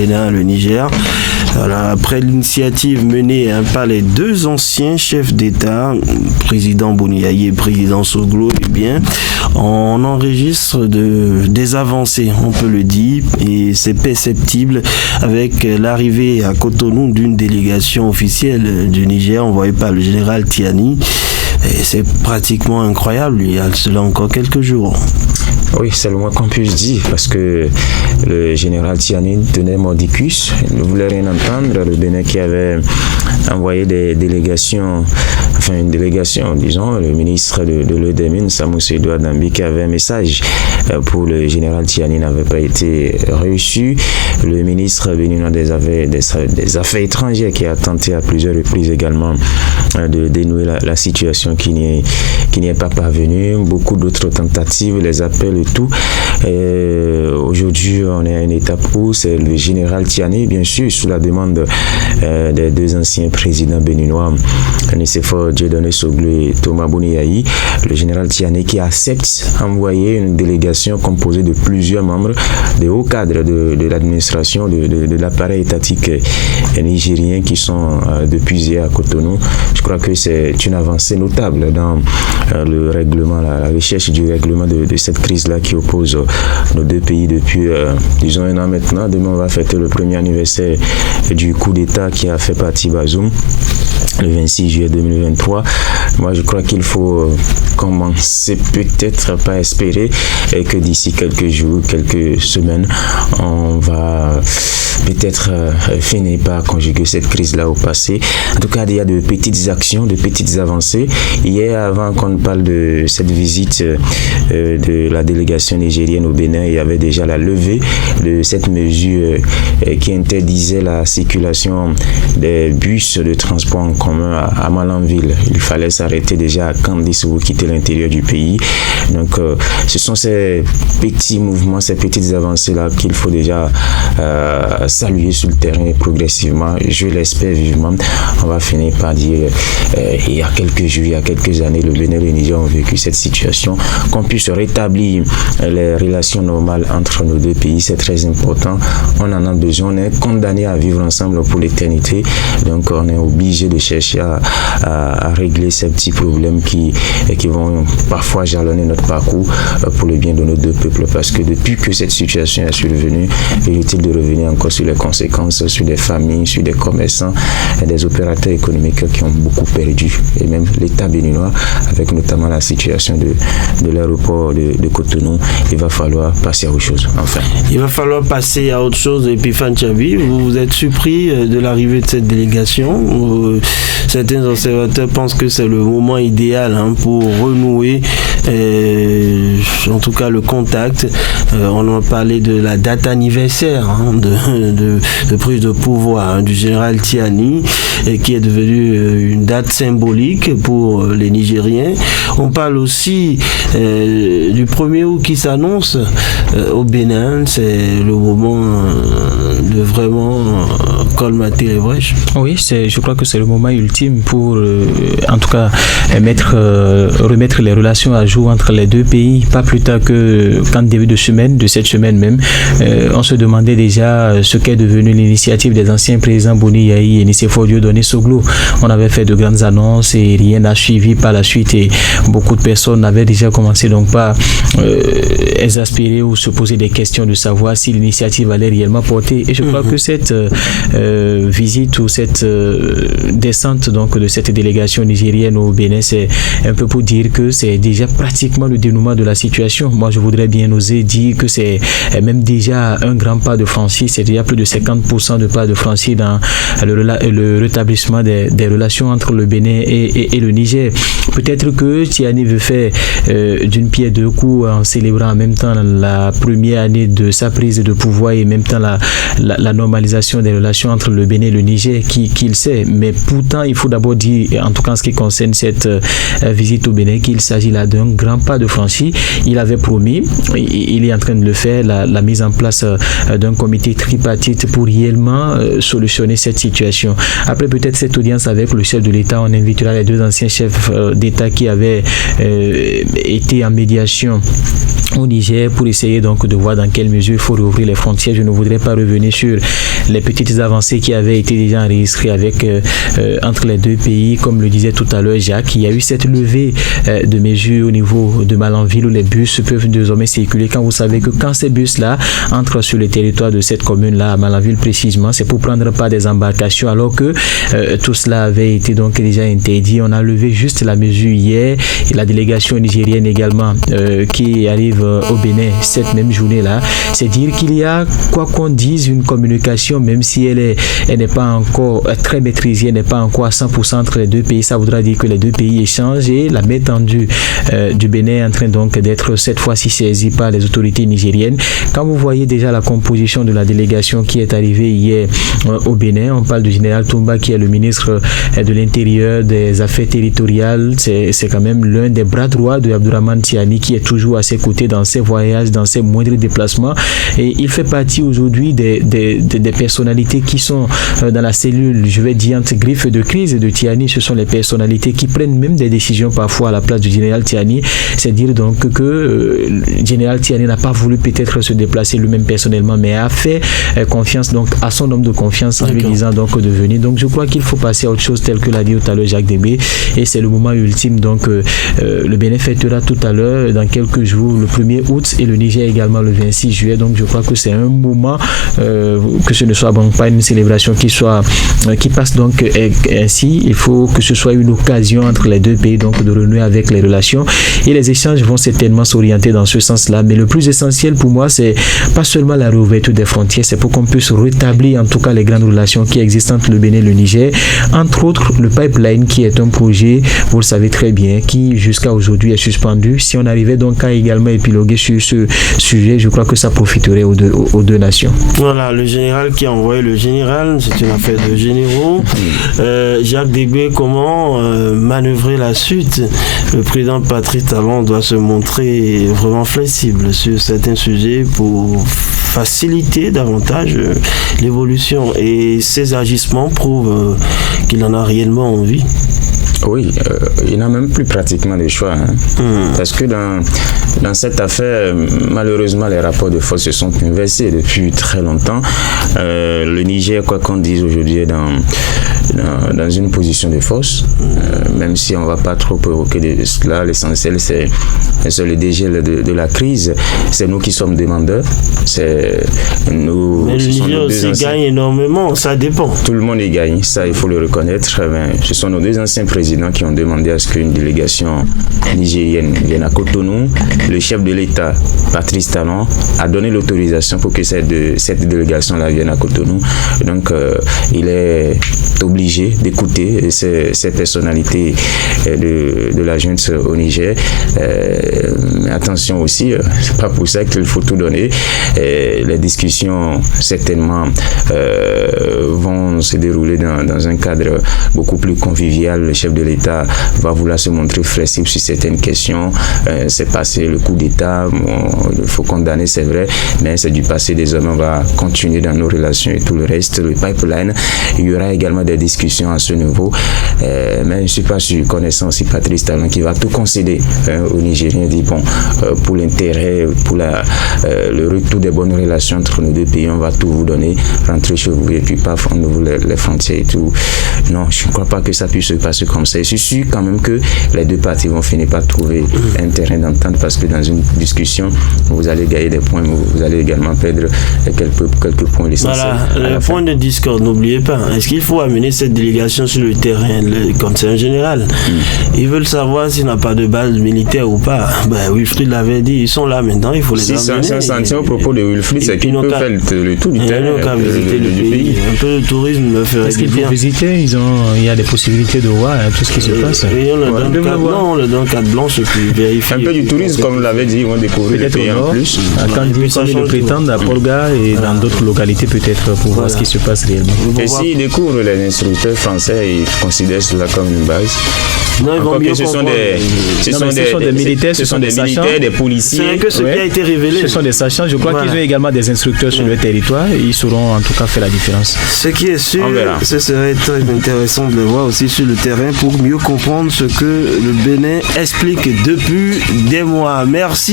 Bénin, le Niger. Alors, après l'initiative menée par les deux anciens chefs d'État, président Boniaï et président Soglo, eh bien, on enregistre des avancées, on peut le dire, et c'est perceptible avec l'arrivée à Cotonou d'une délégation officielle du Niger envoyée par le général Tiani. Et c'est pratiquement incroyable, il y a cela encore quelques jours. Oui, c'est le moins qu'on puisse dire, parce que le général Tiani tenait mordicus, il ne voulait rien entendre. Le Bénin qui avait envoyé des délégations, enfin une délégation, disons, le ministre de l'eau des mines, Samoussé Edouard Dambi, qui avait un message pour le général Tiani n'avait pas été reçu. Le ministre béninois des affaires étrangères qui a tenté à plusieurs reprises également de dénouer la situation qui n'y est pas parvenu. Beaucoup d'autres tentatives, les appels et tout. Aujourd'hui, on est à une étape où c'est le général Tiani, bien sûr, sous la demande des deux anciens présidents béninois, Nicéphore Dieudonné Soglo et Thomas Boniaï, le général Tiani qui accepte d'envoyer une délégation composée de plusieurs membres, de hauts cadres de l'administration, de l'appareil étatique nigérien qui sont depuis hier à Cotonou. Je crois que c'est une avancée notable dans le règlement, la recherche du règlement de cette crise-là qui oppose nos deux pays depuis, disons, un an maintenant. Demain, on va fêter le premier anniversaire du coup d'État qui a fait partie Bazoum, le 26 juillet 2023. Moi, je crois qu'il faut commencer peut-être par espérer et que d'ici quelques jours, quelques semaines, on va peut-être finir par conjuguer cette crise-là au passé. En tout cas, il y a de petites actions, de petites avancées. Hier, avant qu'on parle de cette visite de la délégation nigérienne au Bénin, il y avait déjà la levée de cette mesure qui interdisait la circulation des bus de transport en commun à Malanville. Il fallait s'arrêter déjà à Kandis si vous quittez l'intérieur du pays. Donc, ce sont ces petits mouvements, ces petites avancées-là qu'il faut déjà saluer sur le terrain progressivement. Je l'espère vivement. On va finir par dire, il y a quelques jours, il y a quelques années, le Bénin et le Niger ont vécu cette situation. Qu'on puisse rétablir les relations normales entre nos deux pays, c'est très important. On en a besoin. On est condamné à vivre ensemble pour l'éternité. Donc, on est obligé de chercher à régler ces petits problèmes qui vont parfois jalonner notre parcours pour le bien de nos deux peuples. Parce que depuis que cette situation est survenue, il est utile de revenir encore sur les conséquences, sur des familles, sur des commerçants et des opérateurs économiques qui ont beaucoup perdu. Et même l'État béninois, avec notamment la situation de l'aéroport de Cotonou, il va falloir passer à autre chose. Enfin. Il va falloir passer à autre chose. Et puis, Fanchabi, vous êtes surpris de l'arrivée de cette délégation. Certains observateurs pensent que c'est le moment idéal pour renouer, en tout cas, le contact. On a parlé de la date anniversaire de prise de pouvoir du général Tiani, qui est devenue une date symbolique pour les Nigériens. On parle aussi du 1er août qui s'annonce au Bénin. C'est le moment de vraiment colmater les brèches. Oui, je crois que c'est le moment ultime pour, en tout cas, remettre les relations à jour entre les deux pays. Pas plus tard qu'en début de cette semaine même, on se demandait déjà ce qu'est devenu l'initiative des anciens présidents Boniaï et Nicéphore Dieudonné Soglo. On avait fait de grandes annonces et rien n'a suivi par la suite, et beaucoup de personnes avaient déjà commencé donc par exaspérer ou se poser des questions de savoir si l'initiative allait réellement porter. Et je crois que cette visite ou cette descente donc de cette délégation nigérienne au Bénin, c'est un peu pour dire que c'est déjà pratiquement le dénouement de la situation. Moi, je voudrais bien oser dire que c'est même déjà un grand pas de franchi. C'est déjà plus de 50% de pas de franchi dans le rétablissement des relations entre le Bénin et le Niger. Peut-être que Tiani veut faire d'une pierre deux coups en célébrant en même temps la première année de sa prise de pouvoir et en même temps la normalisation des relations entre le Bénin et le Niger qu'il sait. Mais pourtant, il faut d'abord dire, en tout cas en ce qui concerne cette visite au Bénin, qu'il s'agit là d'un grand pas de franchi. Il avait promis, il est en train de le faire, la mise en place d'un comité tripartite pour réellement solutionner cette situation. Après peut-être cette audience avec le chef de l'État, on invitera les deux anciens chefs d'État qui avaient été en médiation au Niger pour essayer donc de voir dans quelle mesure il faut rouvrir les frontières. Je ne voudrais pas revenir sur les petites avancées qui avaient été déjà enregistrées avec entre les deux pays. Comme le disait tout à l'heure Jacques, il y a eu cette levée de mesures au niveau de Malanville où les bus peuvent désormais circuler. Quand vous savez que quand ces bus-là entrent sur le territoire de cette commune-là, à Malanville précisément, c'est pour prendre part des embarcations alors que tout cela avait été donc déjà interdit. On a levé juste la mesure hier et la délégation nigérienne également qui arrive au Bénin cette même journée-là. C'est dire qu'il y a, quoi qu'on dise, une communication, même si elle n'est pas encore très maîtrisée, elle n'est pas encore à 100% entre les deux pays. Ça voudra dire que les deux pays échangent et la main tendue du Bénin est en train donc d'être cette fois-ci saisie par les autorités nigériennes. Quand vous voyez déjà la composition de la délégation qui est arrivée hier au Bénin, on parle du général Toumba qui est le ministre de l'Intérieur, des Affaires territoriales. C'est quand même l'un des bras droits de Abdourahmane Tiani qui est toujours à ses côtés dans ses voyages, dans ses moindres déplacements. Et il fait partie aujourd'hui des personnalités qui sont dans la cellule, je vais dire, entre griffes de crise de Tiani. Ce sont les personnalités qui prennent même des décisions parfois à la place du général Tiani. C'est dire donc que le général Tiani n'a pas voulu peut-être se déplacer lui-même personnellement, mais a fait confiance donc à son homme de confiance en lui disant donc de venir. Donc je crois qu'il faut passer à autre chose tel que l'a dit tout à l'heure Jacques Dembé. Et c'est le moment ultime. Donc le Bénin fêtera tout à l'heure, dans quelques jours, le 1er août et le Niger également le 26 juillet. Donc je crois que c'est un moment que ce ne soit bon, pas une célébration qui passe donc ainsi. Il faut que ce soit une occasion entre les deux pays donc de renouer avec les relations et les échanges vont certainement s'orienter dans ce sens-là. Mais le plus essentiel pour moi, c'est pas seulement la réouverture des frontières, c'est pour qu'on puisse rétablir en tout cas les grandes relations qui existent entre le Bénin et le Niger. Entre autres, le pipeline qui est un projet, vous le savez très bien, qui jusqu'à aujourd'hui est suspendu. Si on arrivait donc à également épiloguer sur ce sujet, je crois que ça profiterait aux deux nations. Voilà, le général qui a envoyé le général, c'est une affaire de généraux. Jacques Dembé, comment manœuvrer la suite? Le président Patrice Talon doit se montrer vraiment flexible sur certains sujets pour faciliter davantage l'évolution. Et ses agissements prouvent qu'il en a réellement envie. Oui, il n'a même plus pratiquement de choix. Parce que dans cette affaire, malheureusement, les rapports de force se sont inversés depuis très longtemps. Le Niger, quoi qu'on dise aujourd'hui, est dans une position de force. Même si on ne va pas trop provoquer de cela, l'essentiel, c'est le dégel de la crise. C'est nous qui sommes demandeurs. C'est nous. Mais le Niger aussi gagne énormément, ça dépend. Tout le monde y gagne, ça il faut le reconnaître. Mais ce sont nos deux anciens présidents qui ont demandé à ce qu'une délégation nigérienne vienne à Cotonou. Le chef de l'État, Patrice Talon, a donné l'autorisation pour que cette délégation-là vienne à Cotonou. Donc, il est obligé d'écouter ces personnalités de la junte au Niger. Mais attention aussi, c'est pas pour ça qu'il faut tout donner. Les discussions, certainement, vont se dérouler dans un cadre beaucoup plus convivial. Le chef de l'État va vouloir se montrer flexible sur certaines questions. C'est passé le coup d'État, il faut condamner, c'est vrai, mais c'est du passé. Désormais, on va continuer dans nos relations et tout le reste. Le pipeline, il y aura également des discussions à ce niveau, mais je ne suis pas sûr, connaissant aussi Patrice Talon, qui va tout concéder aux Nigériens, dit bon, pour l'intérêt, pour le retour des bonnes relations entre nos deux pays, on va tout vous donner, rentrer chez vous et puis paf, on ouvre les frontières et tout. Non, je ne crois pas que ça puisse se passer comme ça. Je suis sûr quand même que les deux parties vont finir par trouver un terrain d'entente, parce que dans une discussion, vous allez gagner des points, mais vous allez également perdre quelques points essentiels. Voilà, le point de discorde, n'oubliez pas. Est-ce qu'il faut amener cette délégation sur le terrain, comme c'est un général. Ils veulent savoir s'il n'a pas de base militaire ou pas. Wilfried l'avait dit, ils sont là maintenant, il faut les emmener. Si un sentiment au propos de Wilfried, c'est qu'il peut faire le tour du terrain. Ils n'ont qu'à visiter le pays. Un peu de tourisme me ferait du bien. Est-ce qu'il faut visiter? Il y a des possibilités de voir tout ce qui se passe. On le donne carte blanche et puis vérifier. Un peu du tourisme, comme vous l'avez dit, ils vont découvrir le pays en plus. Quand ils le prétendent, à Polga et dans d'autres localités peut-être pour voir ce qui se passe réellement. Et s'ils découvrent les instructeurs français, ils considèrent cela comme une base. Non, ils vont mieux comprendre. Ce sont des militaires, ce sont des militaires, des policiers. C'est que ce qui a été révélé. Ce sont des sachants. Je crois qu'ils ont également des instructeurs sur leur territoire et ils sauront en tout cas faire la différence. Ce qui est sûr, ce serait très intéressant de le voir aussi sur le terrain pour mieux comprendre ce que le Bénin explique depuis des mois. Merci.